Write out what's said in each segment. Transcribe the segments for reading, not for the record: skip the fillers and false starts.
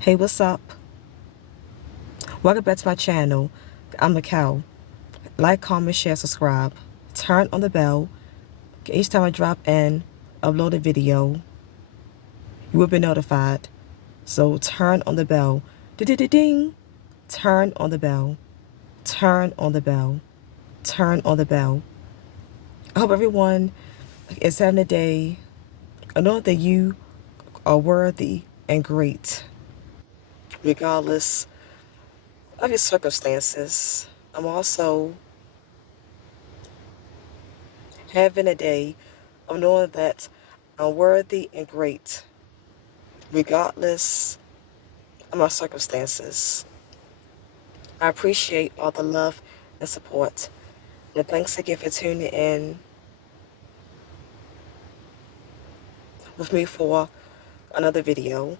Hey, what's up? Welcome back to my channel. I'm Mikkel. Like, comment, share, subscribe. Turn on the bell. Each time I drop and upload a video, you will be notified. So turn on the bell. Ding. Turn on the bell. Turn on the bell. Turn on the bell. I hope everyone is having a day. I know that you are worthy and great, regardless of your circumstances. I'm also having a day of knowing that I'm worthy and great, regardless of my circumstances. I appreciate all the love and support. And thanks again for tuning in with me for another video.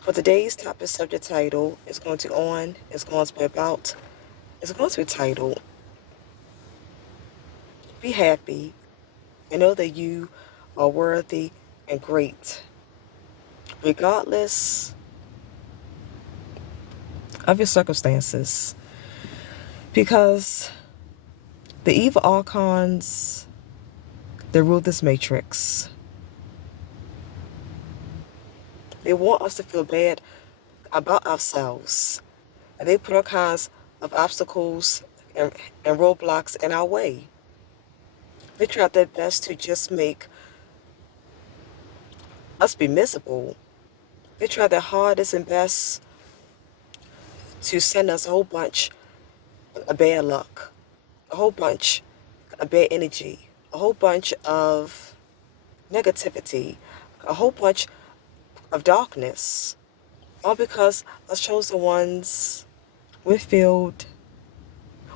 For today's topic subject title is going to be titled Be Happy and Know That You Are Worthy and Great, regardless of your circumstances. Because the evil archons that rule this matrix, they want us to feel bad about ourselves. And they put all kinds of obstacles and roadblocks in our way. They try their best to just make us be miserable. They try their hardest and best to send us a whole bunch of bad luck, a whole bunch of bad energy, a whole bunch of negativity, a whole bunch of darkness. All because us chosen ones, we're filled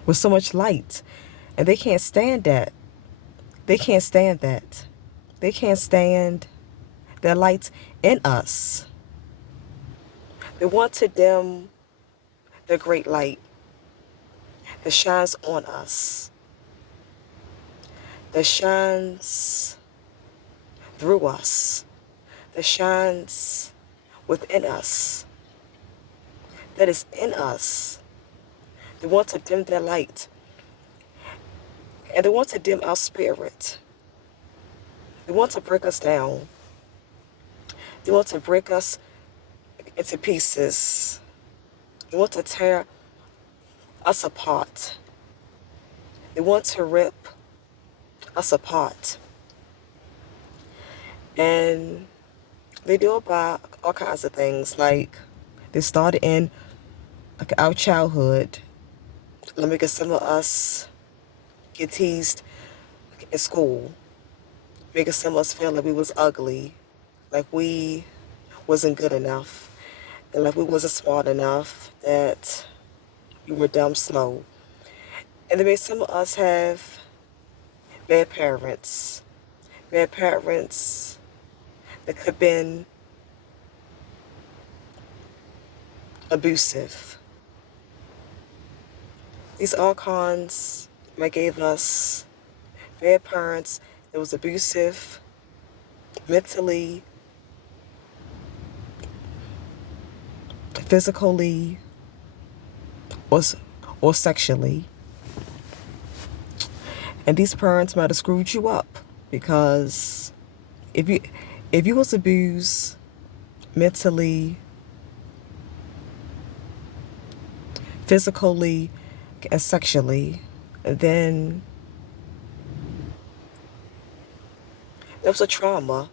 with so much light. And they can't stand that. They can't stand that. They can't stand their light in us. They want to dim the great light that shines on us, that shines through us, that shines within us, that is in us. They want to dim their light. And they want to dim our spirit. They want to break us down. They want to break us into pieces. They want to tear us apart. They want to rip us apart. And they do it by all kinds of things. Like, they started in our childhood. Let me get some of us get teased in school. Making some of us feel like we was ugly. Like we wasn't good enough. And like we wasn't smart enough. That we were dumb slow. And they made some of us have bad parents. Bad parents that could have been abusive. These archons might gave us bad parents that was abusive, mentally, physically, or sexually. And these parents might have screwed you up, because if you was abused mentally, physically, and sexually, then there was a trauma.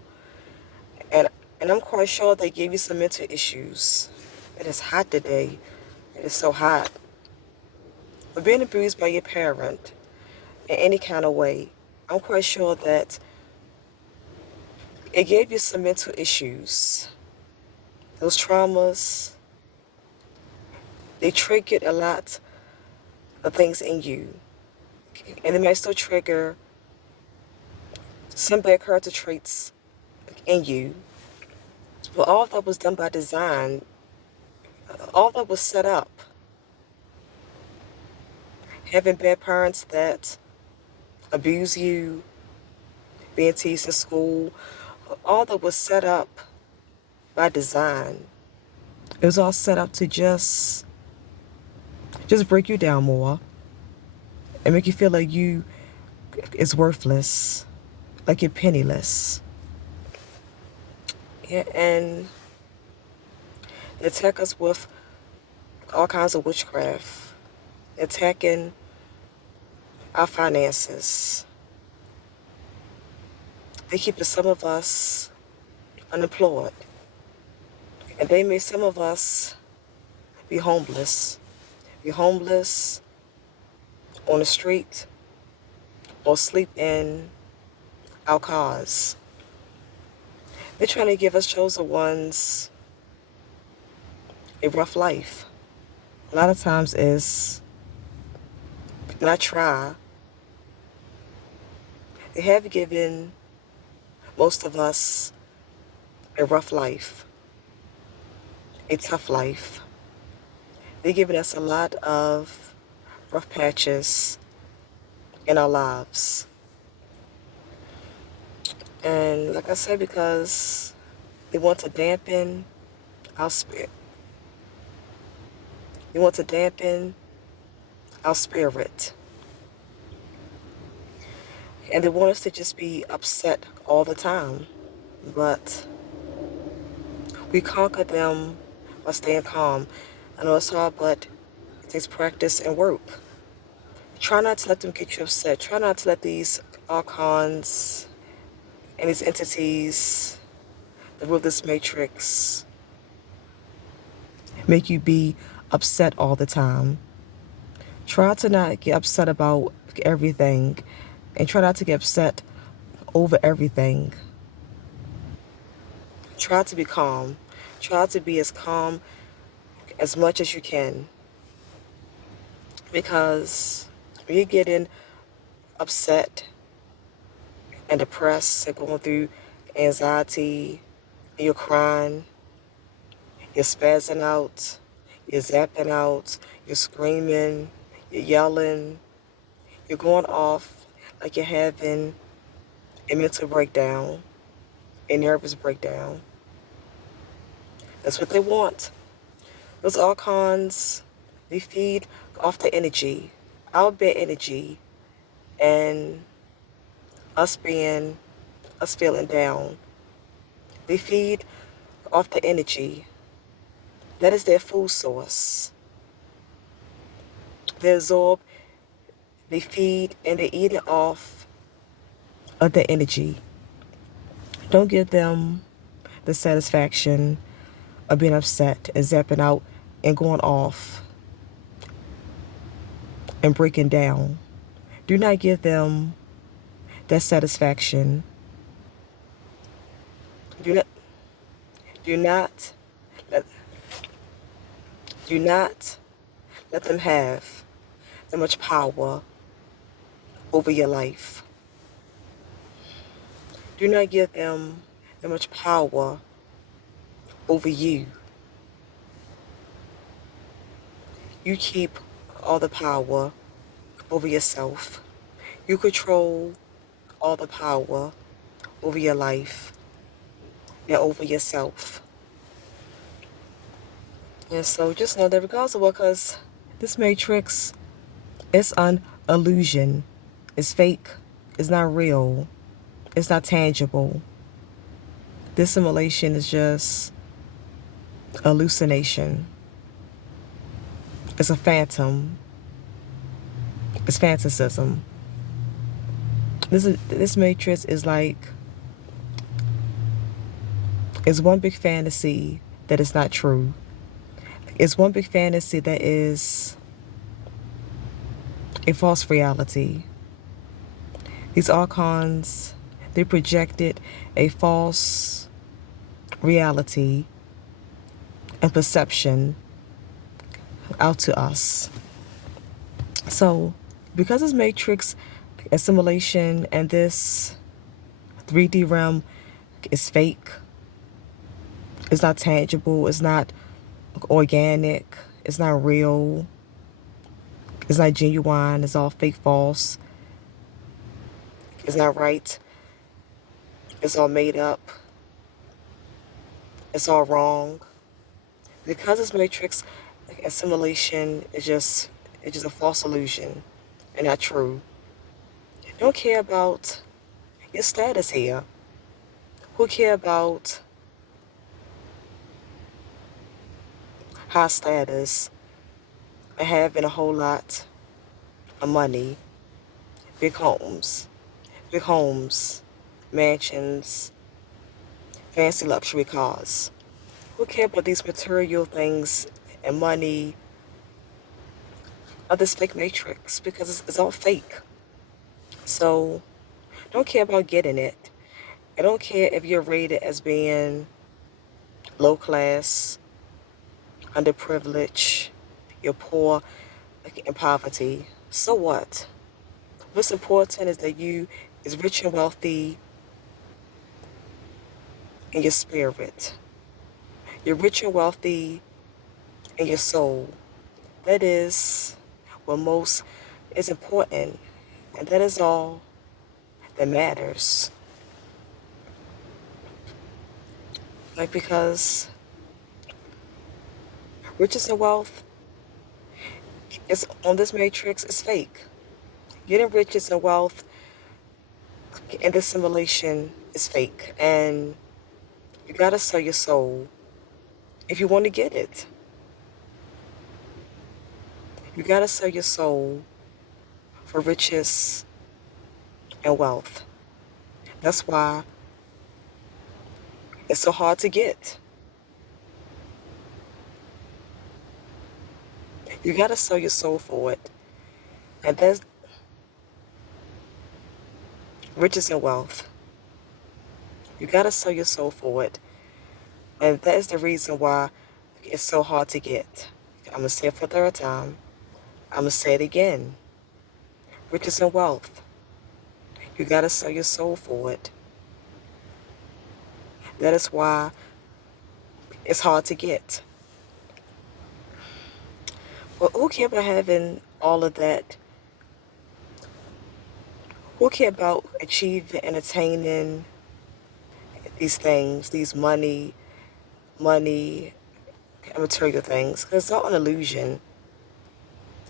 And I'm quite sure they gave you some mental issues. It is hot today. It is so hot. But being abused by your parent in any kind of way, I'm quite sure that it gave you some mental issues. Those traumas, they triggered a lot of things in you. And they might still trigger some bad character traits in you. But all of that was done by design. All that was set up. Having bad parents that abuse you, being teased in school, all that was set up by design. It was all set up to just break you down more and make you feel like you is worthless, like you're penniless. Yeah, and they attack us with all kinds of witchcraft, attacking our finances. They keep some of us unemployed, and they make some of us be homeless. Be homeless on the street or sleep in our cars. They're trying to give us chosen ones a rough life. A lot of times is not try. They have given most of us a rough life, a tough life. They're giving us a lot of rough patches in our lives. And like I said, because they want to dampen our spirit. They want to dampen our spirit. And they want us to just be upset all the time. But we conquer them by staying calm. I know it's hard, but it takes practice and work. Try not to let them get you upset. Try not to let these archons and these entities that rule this matrix make you be upset all the time. Try to not get upset about everything and try not to get upset over everything. Try to be calm. Try to be as calm as much as you can. Because when you're getting upset and depressed and going through anxiety, and you're crying, you're spazzing out, you're zapping out, you're screaming, you're yelling, you're going off like you're having a mental breakdown, a nervous breakdown. That's what they want. Those archons, they feed off the energy, our bad energy, and us feeling down. They feed off the energy. That is their food source. They absorb, they feed, and they eat it off of the energy. Don't give them the satisfaction of being upset and zapping out and going off and breaking down. Do not give them that satisfaction. Do not do not let do not let them have that much power over your life. Do not give them that much power over you. You keep all the power over yourself. You control all the power over your life and over yourself. And so just know that regardless of what, because this matrix is an illusion. It's fake. It's not real. It's not tangible. This simulation is just hallucination. It's a phantom. It's fantasism. This matrix is like, it's one big fantasy that is not true. It's one big fantasy that is a false reality. These archons, they projected a false reality and perception out to us. So, because this matrix assimilation and this 3D realm is fake, it's not tangible, it's not organic, it's not real, it's not genuine, it's all fake, false, it's not right, it's all made up, it's all wrong, Because this matrix assimilation is just it's just a false illusion and not true. Don't care about your status here. Who care about high status and having a whole lot of money, big homes, mansions, fancy luxury cars? Who care about these material things and money of this fake matrix? Because it's all fake. So don't care about getting it. I don't care if you're rated as being low class, underprivileged, you're poor, like in poverty. So what? What's important is that you is rich and wealthy in your spirit. You're rich and wealthy in your soul. That is what most is important. And that is all that matters. Like, because riches and wealth is on this matrix is fake. Getting riches and wealth in this simulation is fake. And you gotta sell your soul if you want to get it. You gotta sell your soul for riches and wealth. That's why it's so hard to get. You gotta sell your soul for it. And that's riches and wealth. You gotta sell your soul for it. And that is the reason why it's so hard to get. I'm gonna say it for the third time. I'm gonna say it again. Riches and wealth. You gotta sell your soul for it. That is why it's hard to get. Well, who care about having all of that? Who care about achieving and attaining these things, these money, and material things? Because it's all an illusion.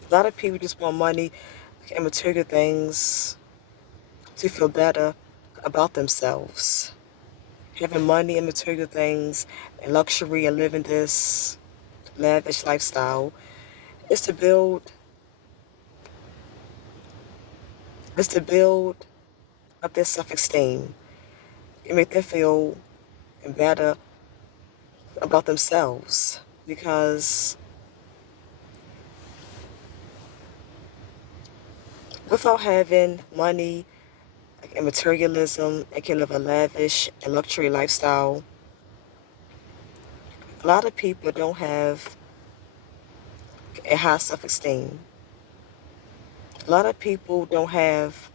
A lot of people just want money and material things to feel better about themselves. Having money and material things and luxury and living this lavish lifestyle is to build up their self-esteem and make them feel better about themselves. Because without having money and materialism and can live a lavish and luxury lifestyle, a lot of people don't have a high self-esteem. A lot of people don't have,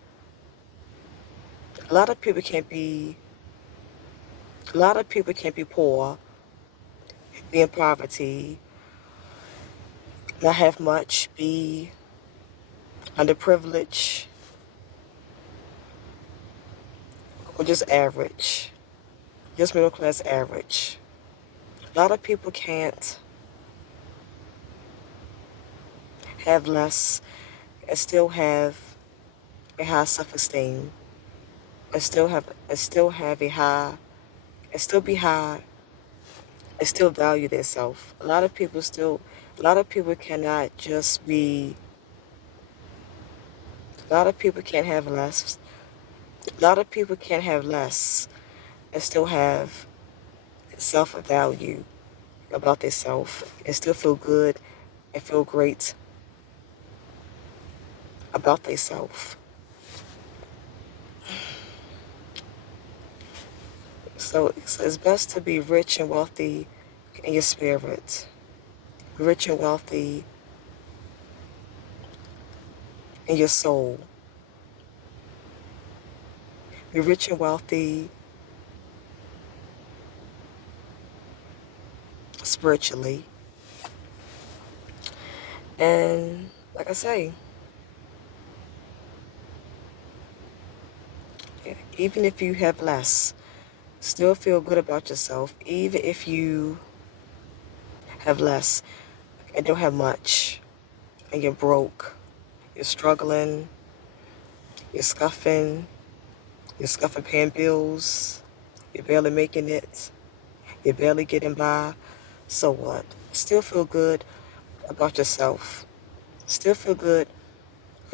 a lot of people can't be, a lot of people can't be poor, be in poverty, not have much, be underprivileged, or just average, just middle class average. A lot of people can't have less and still have a high self-esteem, and still have a high, and still be high, and still value themselves. A lot of people cannot just be, a lot of people can't have less. A lot of people can't have less and still have self-value about themselves and still feel good and feel great about themselves. So it's best to be rich and wealthy in your spirit, rich and wealthy in your soul, be rich and wealthy spiritually. And like I say, even if you have less, still feel good about yourself. Even if you have less and don't have much, and you're broke, you're struggling, you're scuffing paying bills, you're barely making it, you're barely getting by, so what? Still feel good about yourself. Still feel good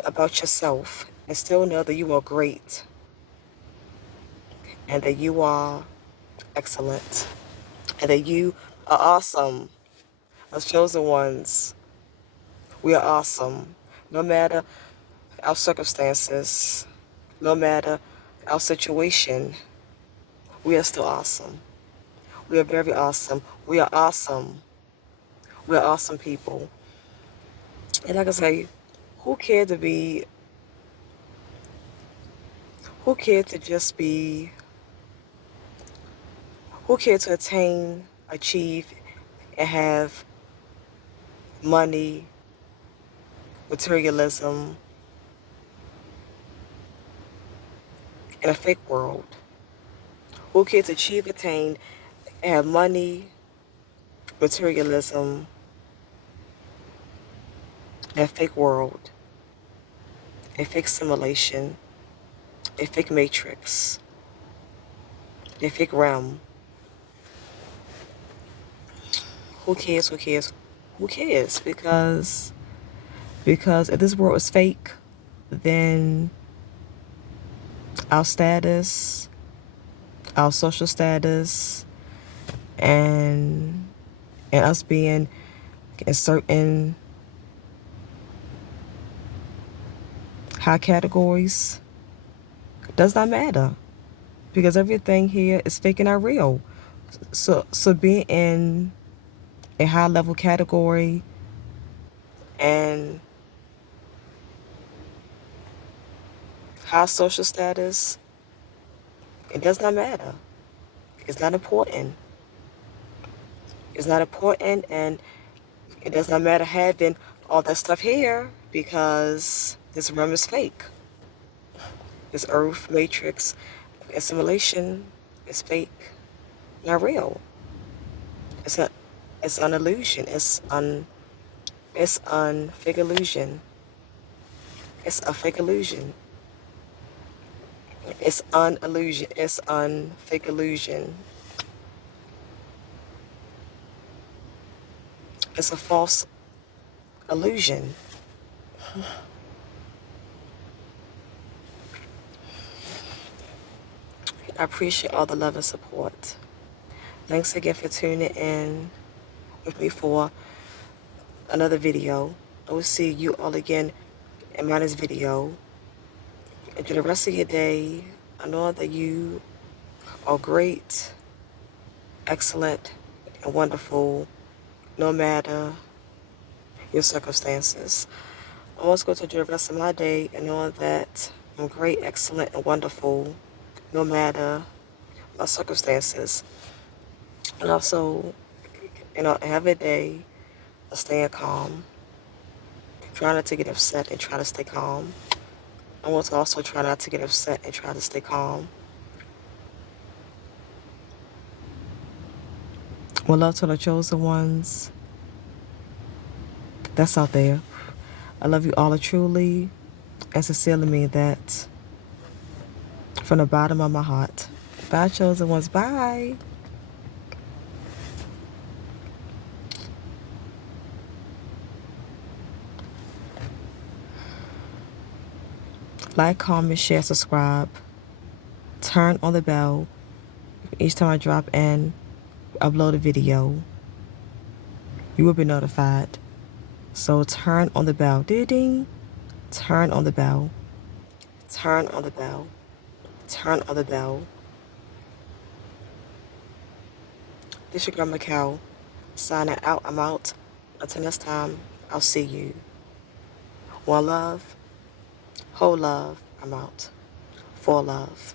about yourself and still know that you are great and that you are excellent and that you are awesome. As chosen ones, we are awesome. No matter our circumstances, no matter our situation, we are still awesome. We are very awesome. We are awesome. We are awesome people. And like I say, who cared to be, who cared to just be, who cared to attain, achieve, and have money, materialism, in a fake world? Who cared to achieve, attain, and have money, materialism, in a fake world, a fake simulation, a fake matrix, a fake realm? Who cares? Who cares? Who cares? Because if this world is fake, then our status, our social status, and us being in certain high categories does not matter, because everything here is fake and not real. So being in a high level category and high social status, it does not matter. It's not important. It's not important, and it does not matter having all that stuff here, because this realm is fake. This earth matrix assimilation is fake, not real. It's a it's an illusion. It's fake illusion. It's a fake illusion. It's an illusion. It's fake illusion. It's a false illusion. I appreciate all the love and support. Thanks again for tuning in with me for another video. I will see you all again in my next video. Enjoy the rest of your day. I know that you are great, excellent, and wonderful, no matter your circumstances. I want to go to enjoy the rest of my day and know that I'm great, excellent, and wonderful, no matter my circumstances. And also, have a day of staying calm. Try not to get upset and try to stay calm. I want to also try not to get upset and try to stay calm. One love to the chosen ones that's out there. I love you all truly and sincerely mean that from the bottom of my heart. Bye, chosen ones. Bye. Like, comment, share, subscribe. Turn on the bell each time I drop and upload a video. You will be notified. So turn on the bell. Ding. Turn on the bell. Turn on the bell. Turn on the bell. This is your Grandma Cow. Signing out. I'm out. Until next time, I'll see you. One love. Whole love. I'm out. For love.